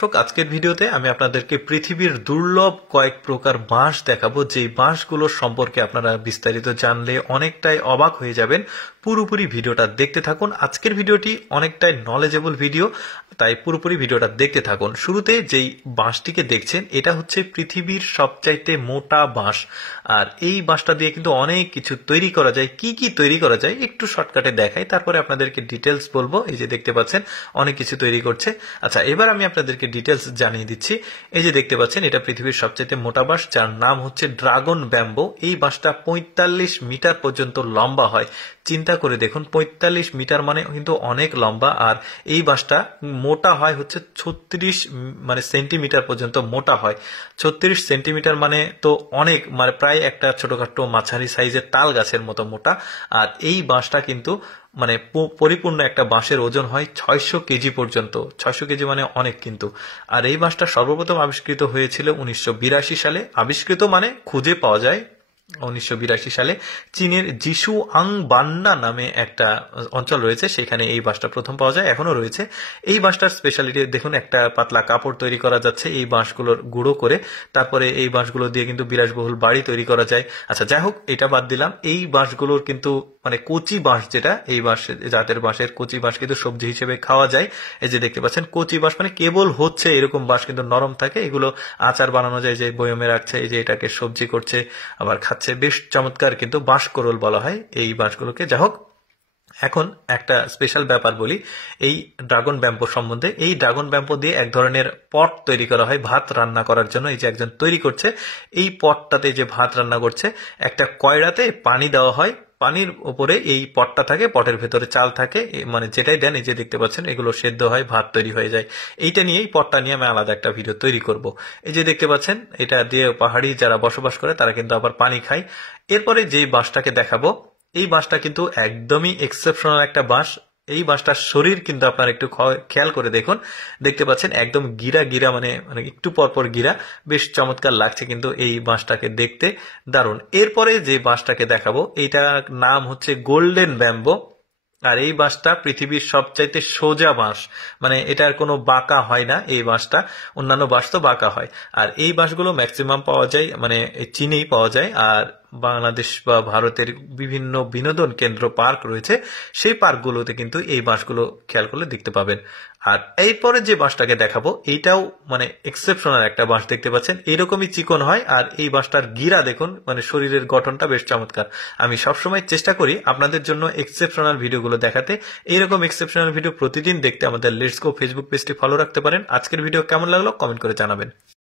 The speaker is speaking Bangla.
আজকের ভিডিওতে আমি আপনাদেরকে পৃথিবীর দুর্লভ কয়েক প্রকার বাঁশ দেখাবো, যেই বাঁশগুলোর সম্পর্কে আপনারা বিস্তারিত জানলে অনেকটাই অবাক হয়ে যাবেন। পুরোপুরি ভিডিওটা দেখতে থাকুন। আজকের ভিডিওটি অনেকটাই নলেজেবল ভিডিও, তাই পুরোপুরি ভিডিওটা দেখতে থাকুন। শুরুতে যেই বাঁশটিকে দেখছেন এটা হচ্ছে পৃথিবীর সবচাইতে মোটা বাঁশ, আর এই বাঁশটা দিয়ে কিন্তু অনেক কিছু তৈরি করা যায়। কি কি তৈরি করা যায় একটু শর্টকাটে দেখাই, তারপরে আপনাদেরকে ডিটেলস বলবো। এই যে দেখতে পাচ্ছেন অনেক কিছু তৈরি করছে। আচ্ছা, এবার আমি আপনাদেরকে ডিটেলস জানিয়ে দিচ্ছি। এই যে দেখতে পাচ্ছেন এটা পৃথিবীর সবচেয়ে মোটা বাঁশ, যার নাম হচ্ছে ড্রাগন ব্যাম্বো। এই বাঁশটা ৪৫ মিটার পর্যন্ত লম্বা হয়। চিন্তা করে দেখুন, ৪৫ মিটার মানে কিন্তু অনেক লম্বা। আর এই বাঁশটা মোটা হয় হচ্ছে ৩৬ সেন্টিমিটার পর্যন্ত মোটা হয়। ৩৬ সেন্টিমিটার মানে তো অনেক, মানে প্রায় একটা ছোটখাটো মাঝারি সাইজের তাল গাছের মতো মোটা। আর এই বাঁশটা কিন্তু পরিপূর্ণ একটা বাঁশের ওজন হয় ৬০০ কেজি পর্যন্ত। ৬০০ কেজি মানে অনেক কিন্তু। আর এই বাঁশটা সর্বপ্রথম আবিষ্কৃত হয়েছিল ১৯৮২ সালে। আবিষ্কৃত মানে খুঁজে পাওয়া যায় ১৯৮২ সালে। চীনের জিসু আং বান্না নামে একটা অঞ্চল রয়েছে, সেখানে এই বাঁশটা প্রথম পাওয়া যায়, এখনো রয়েছে। এই বাঁশটার স্পেশালিটি দেখুন, একটা পাতলা কাপড় তৈরি করা যাচ্ছে এই বাঁশগুলোর গুঁড়ো করে। তারপরে এই বাঁশগুলো দিয়ে কিন্তু বিলাসবহুল বাড়ি তৈরি করা যায়। আচ্ছা, যাই হোক, এটা বাদ দিলাম। এই বাঁশগুলোর কিন্তু কচি বাঁশ, যেটা এই বাঁশ জাতের বাঁশের কচি বাঁশ কিন্তু সবজি হিসেবে খাওয়া যায়। এই যে দেখতে পাচ্ছেন কচি বাঁশ মানে কেবল হচ্ছে এরকম বাঁশ, কিন্তু নরম থাকে। এগুলো আচার বানানো যায়, যে বয়মে রাখছে, এই যে এটাকে সবজি করছে আবার খাচ্ছে, বেশ চমৎকার। কিন্তু বাঁশকরল বলা হয় এই বাঁশগুলোকে। যাই হোক, এখন একটা স্পেশাল ব্যাপার বলি এই ড্রাগন ব্যাম্বো সম্বন্ধে। এই ড্রাগন ব্যাম্বো দিয়ে এক ধরনের পট তৈরি করা হয় ভাত রান্না করার জন্য। এই যে একজন তৈরি করছে, এই পটটাতে যে ভাত রান্না করছে, একটা কয়ড়াতে পানি দেওয়া হয়, পানির উপরে এই পটটা থাকে, পটের ভেতরে চাল থাকে, যেটাই দেন, এই যে দেখতে পাচ্ছেন এগুলো সেদ্ধ হয়, ভাত তৈরি হয়ে যায়। এইটা নিয়ে, এই পটটা নিয়ে আমি আলাদা একটা ভিডিও তৈরি করব। এই যে দেখতে পাচ্ছেন এটা দিয়ে পাহাড়ি যারা বসবাস করে তারা কিন্তু আবার পানি খায়। এরপরে যে বাঁশটাকে দেখাবো, এই বাঁশটা কিন্তু একদমই এক্সেপশনাল একটা বাঁশ। এই বাঁশটার শরীর কিন্তু আপনারা একটু খেয়াল করে দেখুন, দেখতে পাচ্ছেন একদম গিরা গিরা, মানে একটু পরপর গিরা, বেশ চমৎকার লাগছে কিন্তু এই বাঁশটাকে দেখতে, দারুণ। এরপরে যে বাঁশটাকে দেখাবো এইটার নাম হচ্ছে গোল্ডেন ব্যাম্বো। আর এই বাঁশটা পৃথিবীর সবচাইতে সোজা বাঁশ, এটার কোনো বাঁকা হয় না এই বাঁশটা। অন্যান্য বাঁশ তো বাঁকা হয়। আর এই বাঁশগুলো ম্যাক্সিমাম পাওয়া যায় চীনেই পাওয়া যায়। আর বাংলাদেশ বা ভারতের বিভিন্ন বিনোদন কেন্দ্র পার্ক রয়েছে, সেই পার্কগুলোতে কিন্তু এই বাঁশগুলো খেয়াল করলে দেখতে পাবেন। আর এরপরে যে বাঁশটাকে দেখাবো এইটাও এক্সেপশনাল একটা বাঁশ, দেখতে পাচ্ছেন এরকমই চিকন হয়। আর এই বাঁশটার গিরা দেখুন, শরীরের গঠনটা বেশ চমৎকার। আমি সবসময় চেষ্টা করি আপনাদের জন্য এক্সেপশনাল ভিডিওগুলো দেখাতে। এইরকম এক্সেপশনাল ভিডিও প্রতিদিন দেখতে আমাদের লেটস গো ফেসবুক পেজটি ফলো রাখতে পারেন। আজকের ভিডিও কেমন লাগলো কমেন্ট করে জানাবেন।